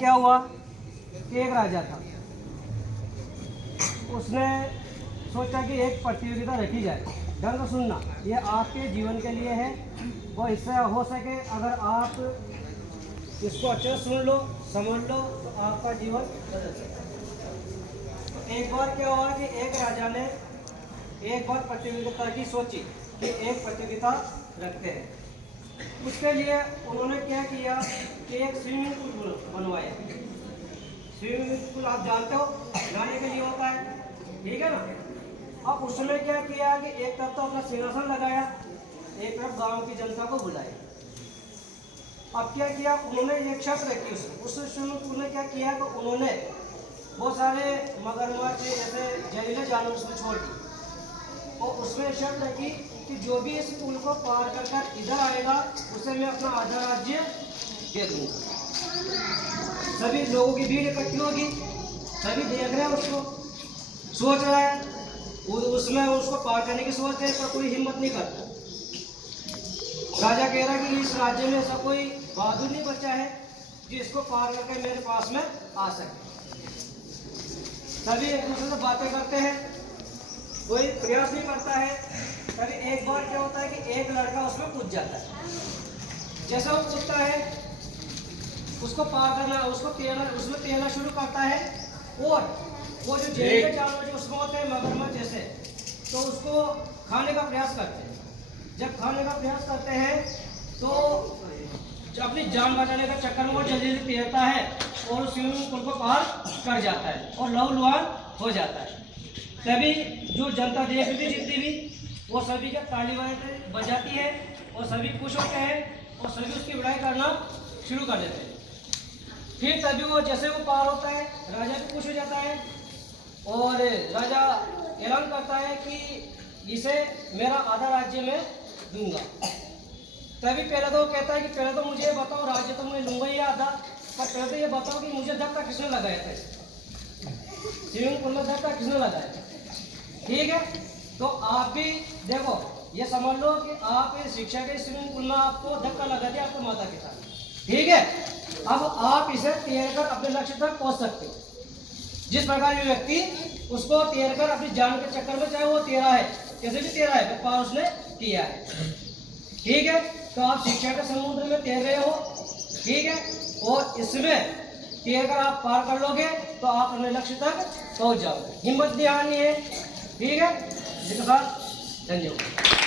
क्या हुआ कि एक राजा था, उसने सोचा कि एक प्रतियोगिता रखी जाए। ढंग से सुनना, ये आपके जीवन के लिए है, वो इससे हो सके अगर आप इसको अच्छे से सुन लो, समझ लो, तो आपका जीवन बदल सकता है। तो एक बार क्या हुआ कि एक राजा ने एक बार प्रतियोगिता की सोची कि एक प्रतियोगिता रखते हैं। उसके लिए उन्होंने क्या किया कि एक स्विमिंग पूल बनवाया। स्विमिंग पूल आप जानते हो नहाने के लिए होता है, ठीक है ना। अब उसने क्या किया कि एक तरफ तो अपना सिंहासन लगाया, एक तरफ गांव की जनता को बुलाया। अब क्या किया, उन्होंने एक शर्त रखी उस स्विमिंग पूल में क्या किया कि उन्होंने बहुत सारे मगरमच्छ जैसे जहरीले जानवर उसमें छोड़ दिए और उसमें शर्त रखी कि जो भी इस पुल को पार कर इधर आएगा उसे मैं अपना आधा राज्य दे दूंगा। सभी लोगों की भीड़ इकट्ठी होगी, सभी देख रहे हैं उसको, सोच रहा है, उसमें उसको पार करने की सोच है, पर कोई हिम्मत नहीं करता। राजा कह रहा है कि इस राज्य में ऐसा कोई बहादुर नहीं बचा है जिसको पार करके मेरे पास में आ सके। सभी एक दूसरे से बातें करते हैं, कोई प्रयास नहीं करता है। तभी एक बार क्या होता है कि एक लड़का उसमें कूद जाता है। जैसा वो कूदता है, उसको पार करना, उसको उसमें तैरना शुरू करता है और वो जो जहरीले जानवर जो उसमें होते हैं मगरमच्छ जैसे, तो उसको खाने का प्रयास करते हैं। जब खाने का प्रयास करते हैं तो अपनी जान बचाने का चक्कर में वो जल्दी जल्दी तैरता है और उस स्विमिंग पूल को पार कर जाता है और लहूलुहान हो जाता है। तभी जो जनता देख रही थी जितनी भी, वो सभी के ताली बजाती है और सभी खुश होते हैं और सभी उसकी विदाई करना शुरू कर देते हैं। फिर तभी वो जैसे वो पार होता है, राजा भी खुश हो जाता है और राजा ऐलान करता है कि इसे मेरा आधा राज्य में दूंगा। तभी पहले तो वो कहता है कि पहले तो मुझे ये बताओ, राज्य तो मैं लूंगा ही आधा, पर पहले तो ये बताओ कि मुझे धक्का किसने लगाया था, स्विमिंग पूल में धक्का किसने लगाया था। ठीक है, तो आप भी देखो, ये समझ लो कि आप इस शिक्षा के स्विमिंग पूल में आपको धक्का लगा दिया आपके माता पिता, ठीक है। अब आप इसे तैर कर अपने लक्ष्य तक पहुंच सकते हो। जिस प्रकार ये व्यक्ति उसको तैर कर अपनी जान के चक्कर में, चाहे वो तैरा है, कैसे भी तैरा है, पार उसने किया है, ठीक है। तो आप शिक्षा के समुद्र में तैर रहे हो, ठीक है, और इसमें तैर कर आप पार कर लोगे तो आप अपने लक्ष्य तक पहुंच जाओगे। हिम्मत नहीं हारनी है, ठीक है। इसके साथ धन्यवाद।